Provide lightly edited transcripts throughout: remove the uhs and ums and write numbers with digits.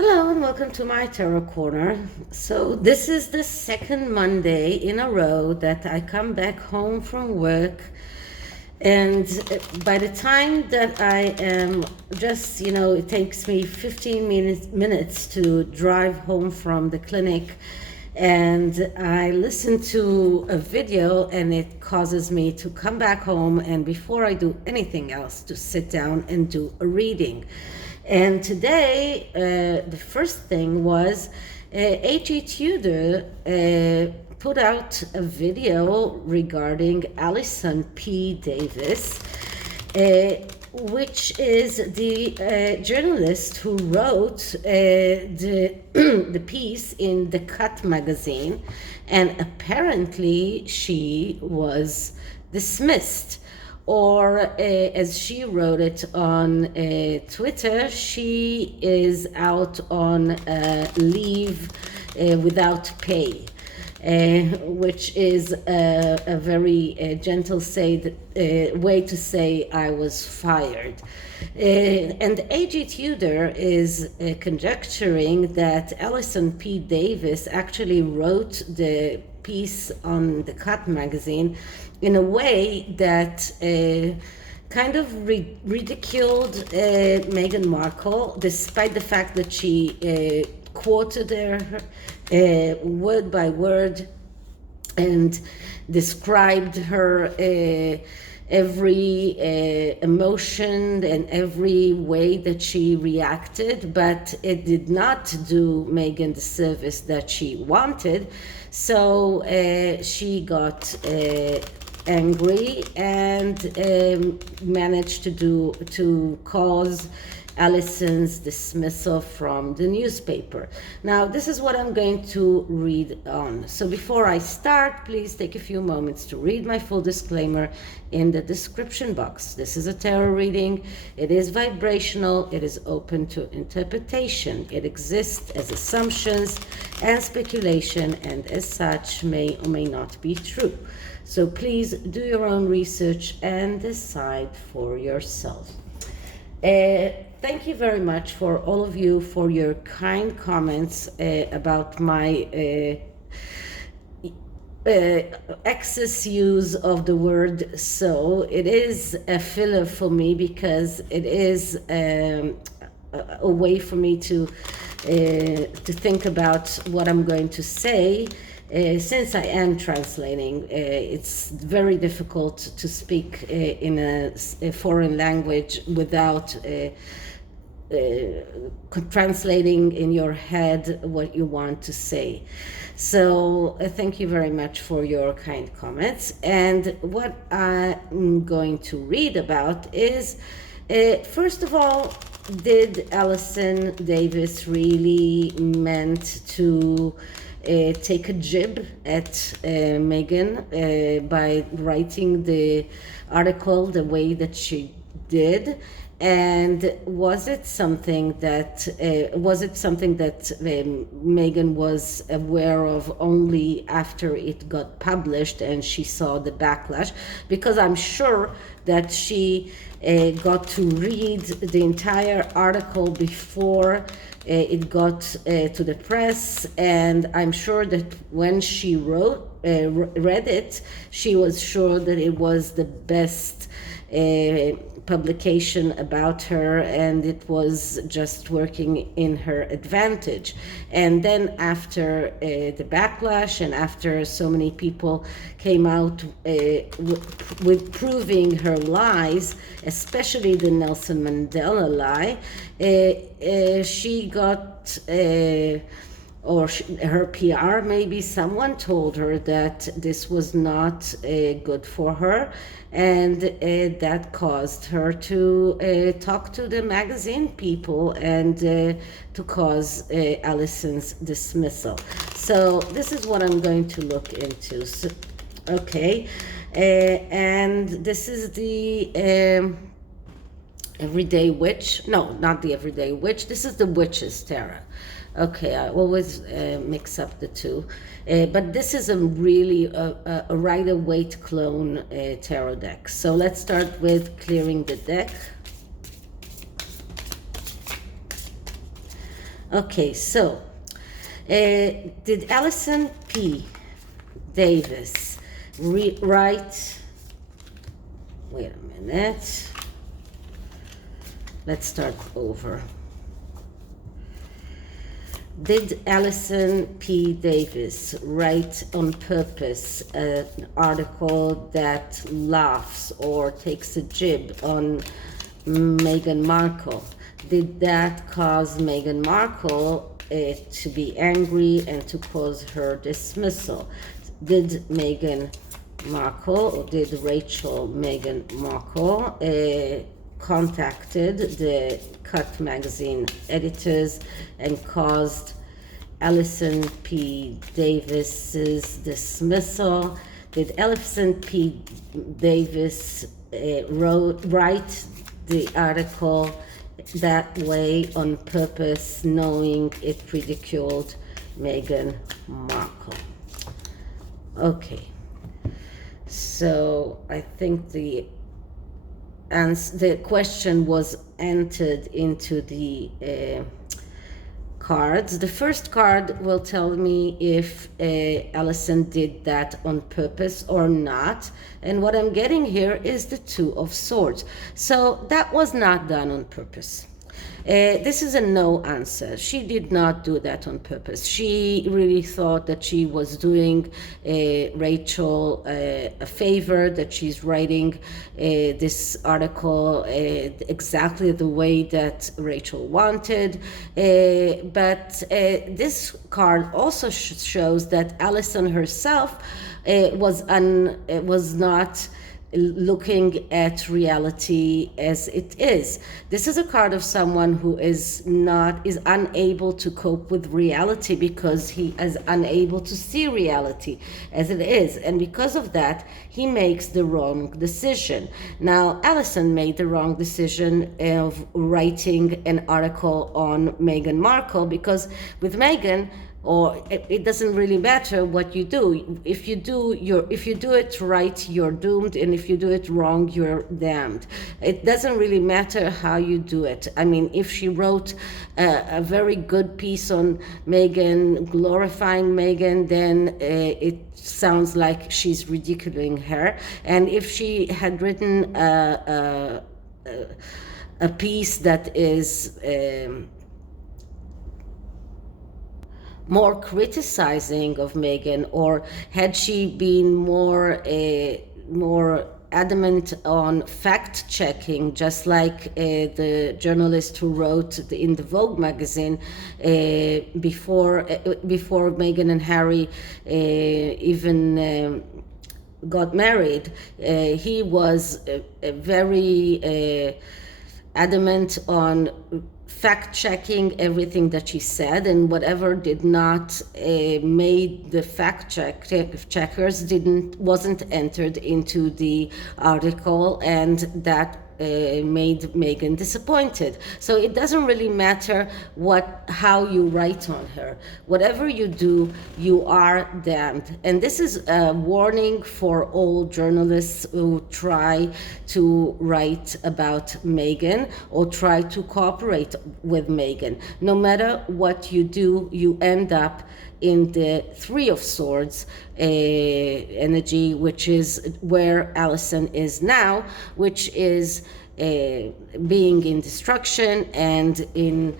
Hello and welcome to my Tarot Corner. So this is the second Monday in a row that I come back home from work, and by the time that I am just, it takes me 15 minutes to drive home from the clinic, and I listen to a video and it causes me to come back home and before I do anything else to sit down and do a reading. And today, the first thing was A.G. Tudor put out a video regarding Allison P Davis, which is the journalist who wrote the the piece in the Cut magazine, and apparently she was dismissed. Or as she wrote it on Twitter, she is out on leave without pay, which is a very gentle way to say I was fired. And A.G. Tudor is conjecturing that Allison P Davis actually wrote the piece on the Cut magazine in a way that kind of ridiculed Meghan Markle, despite the fact that she quoted her word by word and described her every emotion and every way that she reacted, but it did not do Meghan the service that she wanted. So she got angry and managed to cause Allison's dismissal from the newspaper. Now, this is what I'm going to read on. So before I start, please take a few moments to read my full disclaimer in the description box. This is a tarot reading. It is vibrational. It is open to interpretation. It exists as assumptions and speculation, and as such may or may not be true. So please do your own research and decide for yourself. Thank you very much for all of you for your kind comments about my excess use of the word so. It is a filler for me because it is a way for me to think about what I'm going to say. Since I am translating, it's very difficult to speak in a foreign language without translating in your head what you want to say. So thank you very much for your kind comments. And what I'm going to read about is, first of all, did Allison Davis really meant to take a jib at Meghan by writing the article the way that she did? And was it something that Meghan was aware of only after it got published and she saw the backlash? Because I'm sure that she got to read the entire article before it got to the press, and I'm sure that when she read it, she was sure that it was the best publication about her, and it was just working in her advantage. And then after the backlash, and after so many people came out with proving her lies, especially the Nelson Mandela lie, she got her PR, maybe someone told her that this was not good for her, and that caused her to talk to the magazine people and to cause Allison's dismissal. So this is what I'm going to look into. So, okay, and this is the Everyday Witch. No, not the Everyday Witch. This is the Witch's Tarot. Okay, I always mix up the two. But this is a really a Rider-Waite clone tarot deck. So let's start with clearing the deck. Okay, so did Allison P Davis write, wait a minute, let's start over. Did Allison P Davis write on purpose an article that laughs or takes a jib on Meghan Markle? Did that cause Meghan Markle to be angry and to cause her dismissal? Did Meghan Markle, or did Rachel Meghan Markle contacted the Cut magazine editors and caused Allison P Davis's dismissal? Did Allison P Davis write the article that way on purpose, knowing it ridiculed Meghan Markle? Okay, so I think the question was entered into the cards. The first card will tell me if Allison did that on purpose or not. And what I'm getting here is the Two of Swords. So that was not done on purpose. This is a no answer. She did not do that on purpose. She really thought that she was doing Rachel a favor, that she's writing this article exactly the way that Rachel wanted. But this card also shows that Allison herself was not looking at reality as it is. This is a card of someone who is unable to cope with reality because he is unable to see reality as it is, and because of that he makes the wrong decision. Now Allison made the wrong decision of writing an article on Meghan Markle, because with Meghan, or it doesn't really matter what you do. If you do it right, you're doomed, and if you do it wrong, you're damned. It doesn't really matter how you do it. I mean, if she wrote a very good piece on Meghan, glorifying Meghan, then it sounds like she's ridiculing her. And if she had written a piece that is more criticizing of Meghan, or had she been more adamant on fact-checking, just like the journalist who wrote in the Vogue magazine before Meghan and Harry even got married, he was very adamant on fact-checking everything that she said, and whatever did not made the checkers wasn't entered into the article, and that made Meghan disappointed. So it doesn't really matter how you write on her. Whatever you do, you are damned. And this is a warning for all journalists who try to write about Meghan or try to cooperate with Meghan. No matter what you do, you end up in the Three of Swords energy, which is where Allison is now, which is being in destruction and in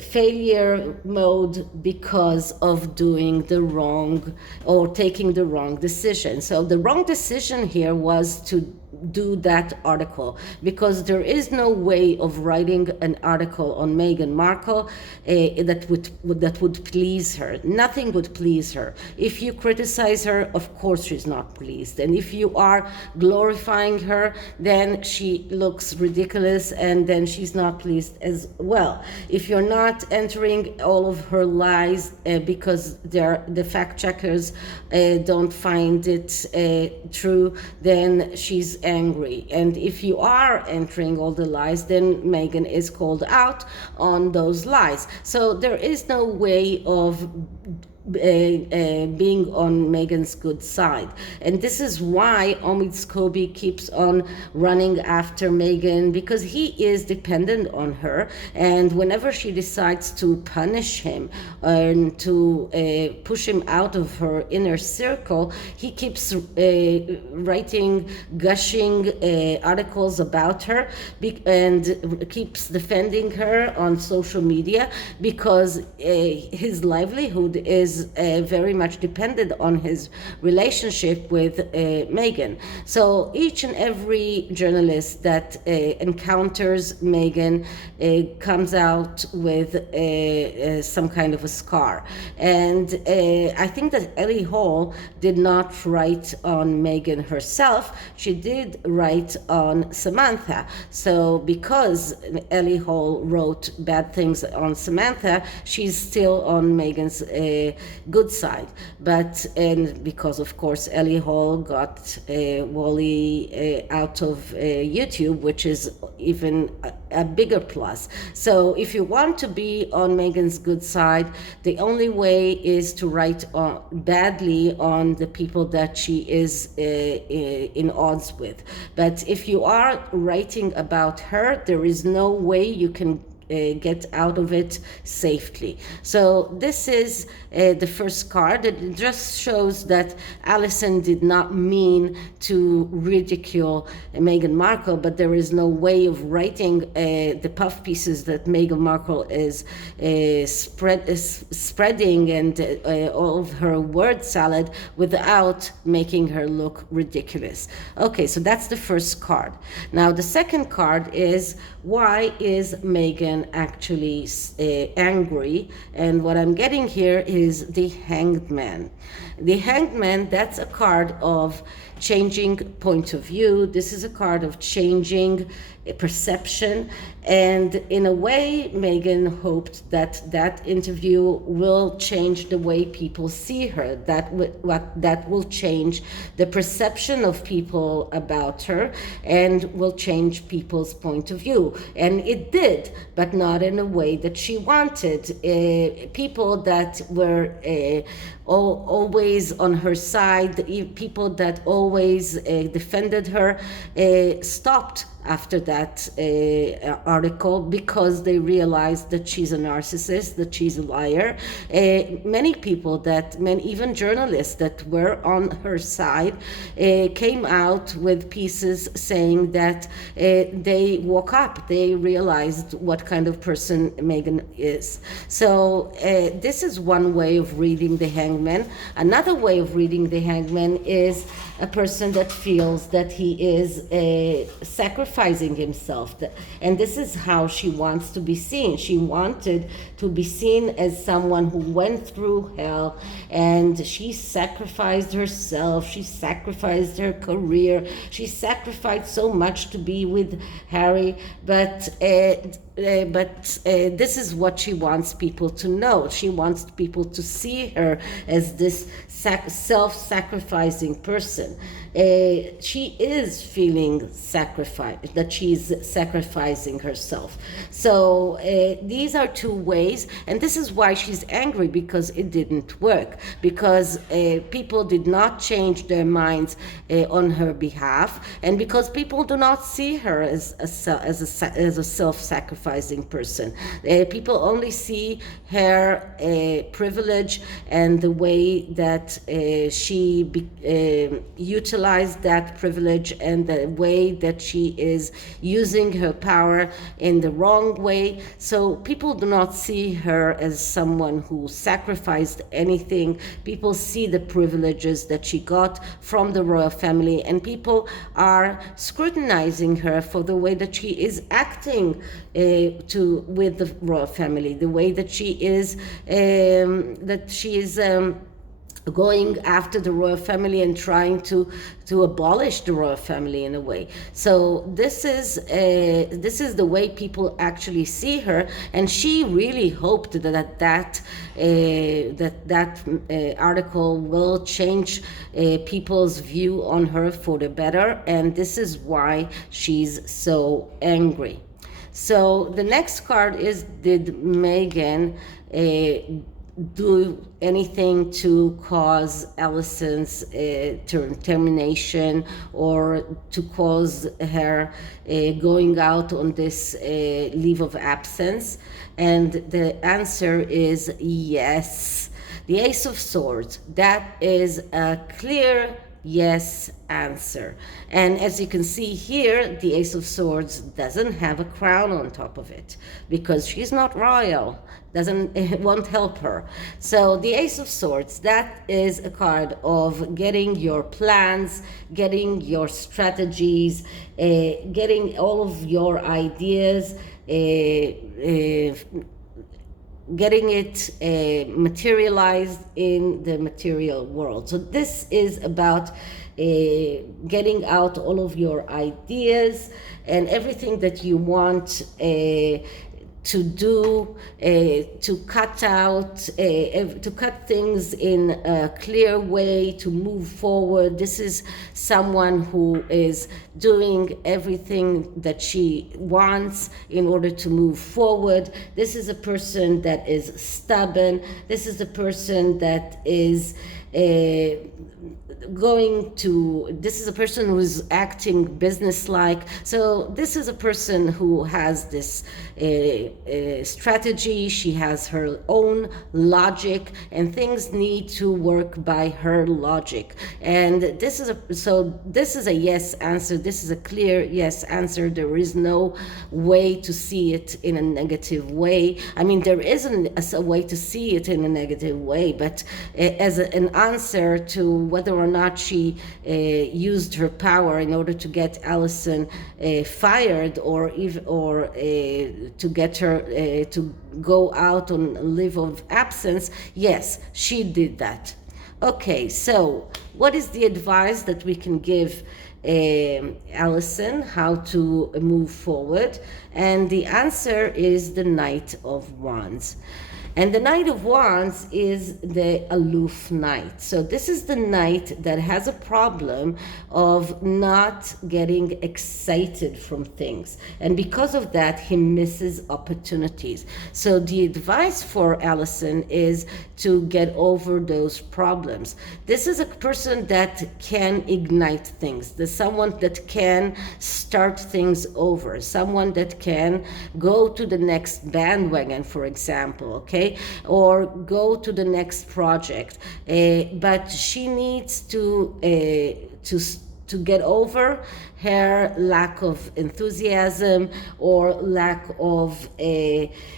failure mode because of doing the wrong or taking the wrong decision. So the wrong decision here was to do that article, because there is no way of writing an article on Meghan Markle that would please her. Nothing would please her. If you criticize her, of course she's not pleased, and if you are glorifying her, then she looks ridiculous, and then she's not pleased as well. If you're not entering all of her lies because the fact checkers don't find it true, then she's angry. And if you are entering all the lies, then Meghan is called out on those lies. So there is no way of being on Meghan's good side. And this is why Omid Scobie keeps on running after Meghan, because he is dependent on her. And whenever she decides to punish him and to push him out of her inner circle, he keeps writing gushing articles about her and keeps defending her on social media, because his livelihood is very much dependent on his relationship with Meghan. So each and every journalist that encounters Meghan comes out with some kind of a scar. And I think that Ellie Hall did not write on Meghan herself. She did write on Samantha. So because Ellie Hall wrote bad things on Samantha, she's still on Meghan's good side. And because of course Ellie Hall got Wally out of YouTube, which is even a bigger plus. So if you want to be on Meghan's good side, the only way is to write badly on the people that she is in odds with. But if you are writing about her, there is no way you can get out of it safely. So this is the first card. It just shows that Allison did not mean to ridicule Meghan Markle, but there is no way of writing the puff pieces that Meghan Markle is spreading and all of her word salad without making her look ridiculous. Okay, so that's the first card. Now the second card is, why is Meghan actually angry? And what I'm getting here is the Hanged Man. The Hanged Man, that's a card of changing point of view. This is a card of changing perception. And in a way, Meghan hoped that that interview will change the way people see her, that will change the perception of people about her and will change people's point of view. And it did, but not in a way that she wanted. People that were always on her side, people that always defended her, stopped after that article, because they realized that she's a narcissist, that she's a liar. Many people even journalists that were on her side came out with pieces saying that they woke up, they realized what kind of person Meghan is. So this is one way of reading the Hangman. Another way of reading the Hangman is a person that feels that he is sacrificing himself. And this is how she wants to be seen. She wanted to be seen as someone who went through hell, and she sacrificed herself, she sacrificed her career, she sacrificed so much to be with Harry, but this is what she wants people to know. She wants people to see her as this self-sacrificing person. She is feeling sacrifice, that she's sacrificing herself. So these are two ways, and this is why she's angry, because it didn't work, because people did not change their minds on her behalf, and because people do not see her as a self-sacrificing person. People only see her privilege and the way that she utilized that privilege, and the way that she is using her power in the wrong way. So people do not see her as someone who sacrificed anything. People see the privileges that she got from the royal family, and people are scrutinizing her for the way that she is acting with the royal family, the way that she is going after the royal family and trying to abolish the royal family in a way. So this is the way people actually see her, and she really hoped that article will change people's view on her for the better, and this is why she's so angry. So the next card is, did Meghan do anything to cause Allison's termination or to cause her going out on this leave of absence? And the answer is yes. The Ace of Swords, that is a clear yes answer. And as you can see here, the Ace of Swords doesn't have a crown on top of it because she's not royal. It won't help her. So the Ace of Swords, that is a card of getting your plans, getting your strategies, getting all of your ideas, getting it materialized in the material world. So this is about getting out all of your ideas and everything that you want to do, to cut out, to cut things in a clear way, to move forward. This is someone who is doing everything that she wants in order to move forward. This is a person that is stubborn. This is a person that is this is a person who's acting businesslike. So this is a person who has this strategy. She has her own logic, and things need to work by her logic. And this is a yes answer. This is a clear yes answer. There is no way to see it in a negative way. I mean, there isn't a way to see it in a negative way, but as an answer to whether or not she used her power in order to get Allison fired, or to get her to go out on a leave of absence. Yes, she did that. Okay, so what is the advice that we can give Allison how to move forward? And the answer is the Knight of Wands. And the Knight of Wands is the aloof knight. So this is the knight that has a problem of not getting excited from things. And because of that, he misses opportunities. So the advice for Allison is to get over those problems. This is a person that can ignite things. There's someone that can start things over. Someone that can go to the next bandwagon, for example, okay? Or go to the next project, but she needs to get over her lack of enthusiasm or lack of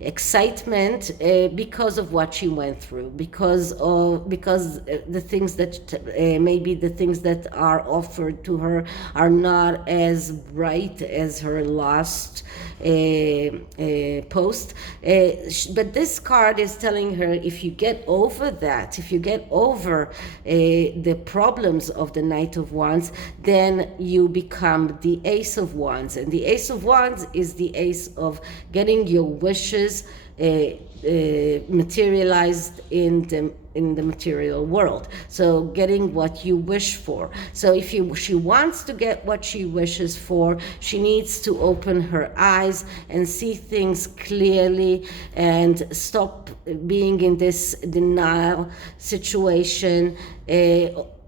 excitement because of what she went through, because the things that maybe the things that are offered to her are not as bright as her last post. But this card is telling her, if you get over that, if you get over the problems of the Knight of Wands, then you become the Ace of Wands. And the Ace of Wands is the ace of getting your wishes materialized in the material world. So getting what you wish for. So if she wants to get what she wishes for, she needs to open her eyes and see things clearly and stop being in this denial situation,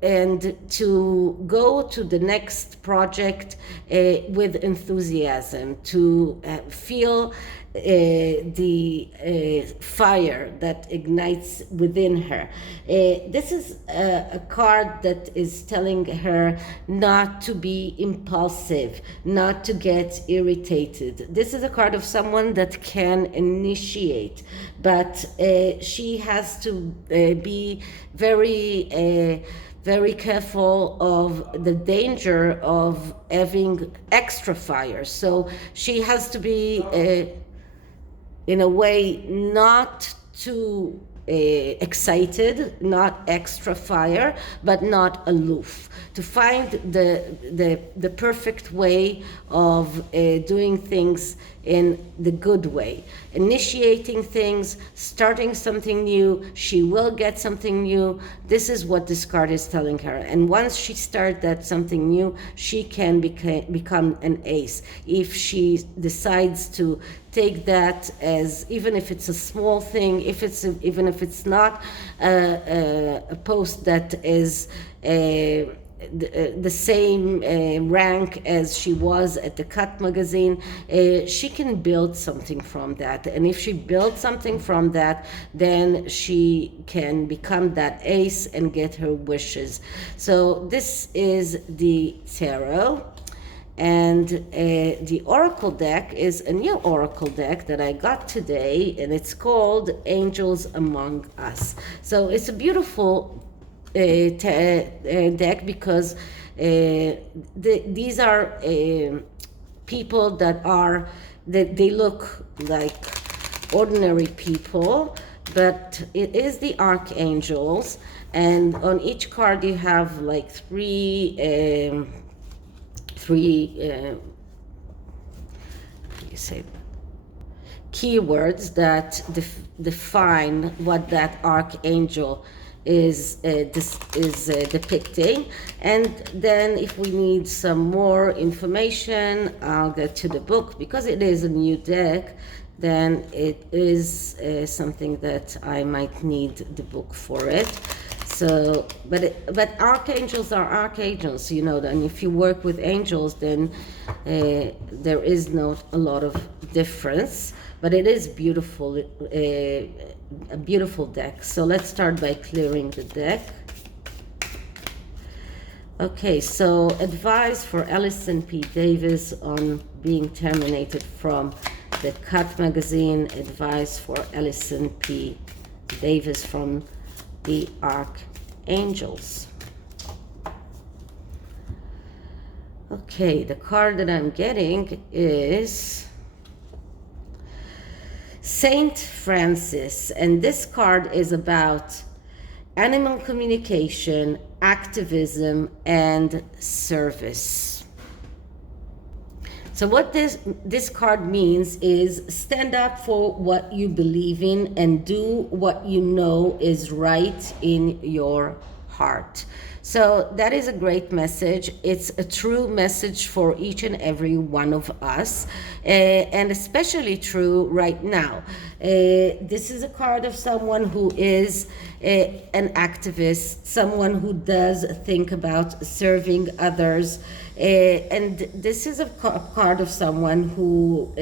and to go to the next project with enthusiasm, to feel the fire that ignites within her. This is a card that is telling her not to be impulsive, not to get irritated. This is a card of someone that can initiate, but she has to be very careful of the danger of having extra fire. So she has to be, in a way, not too excited, not extra fire, but not aloof. To find the perfect way of doing things in the good way, initiating things, starting something new. She will get something new. This is what this card is telling her. And once she starts that something new, she can become an ace. If she decides to take that as, even if it's a small thing, even if it's not a post that is the same rank as she was at the Cut magazine, she can build something from that. And if she builds something from that, then she can become that ace and get her wishes. So this is the tarot. And the oracle deck is a new oracle deck that I got today, and it's called Angels Among Us. So it's a beautiful deck because these are people that they look like ordinary people, but it is the archangels, and on each card you have like three keywords that define what that archangel is depicting. And then if we need some more information, I'll get to the book. Because it is a new deck, then it is something that I might need the book for it. So, but archangels are archangels, you know, and if you work with angels, then there is not a lot of difference, but it is beautiful, a beautiful deck. So let's start by clearing the deck. Okay, so advice for Allison P Davis on being terminated from the Cut magazine. Advice for Allison P Davis from the archangels. Okay, the card that I'm getting is Saint Francis, and this card is about animal communication, activism, and service. So what this card means is stand up for what you believe in and do what you know is right in your heart. So that is a great message. It's a true message for each and every one of us, and especially true right now. This is a card of someone who is an activist, someone who does think about serving others, and this is a card of someone who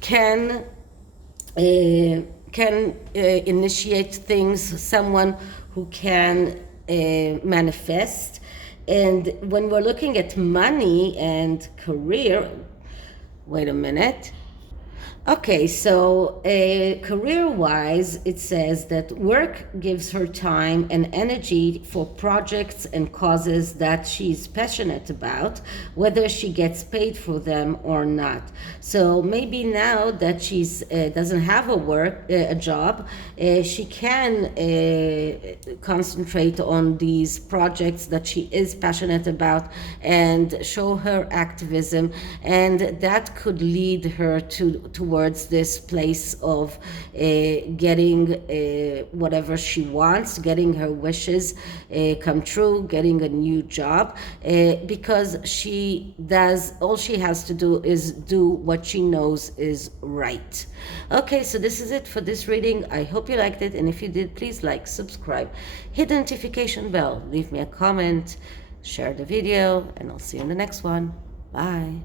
can initiate things, someone who can manifest. And when we're looking at money and career, wait a minute. Okay, so career-wise, it says that work gives her time and energy for projects and causes that she's passionate about, whether she gets paid for them or not. So maybe now that she's doesn't have a job, she can concentrate on these projects that she is passionate about and show her activism, and that could lead her towards this place of getting whatever she wants, getting her wishes come true, getting a new job, because all she has to do is do what she knows is right. Okay, so this is it for this reading. I hope you liked it, and if you did, please like, subscribe, hit the notification bell, leave me a comment, share the video, and I'll see you in the next one. Bye.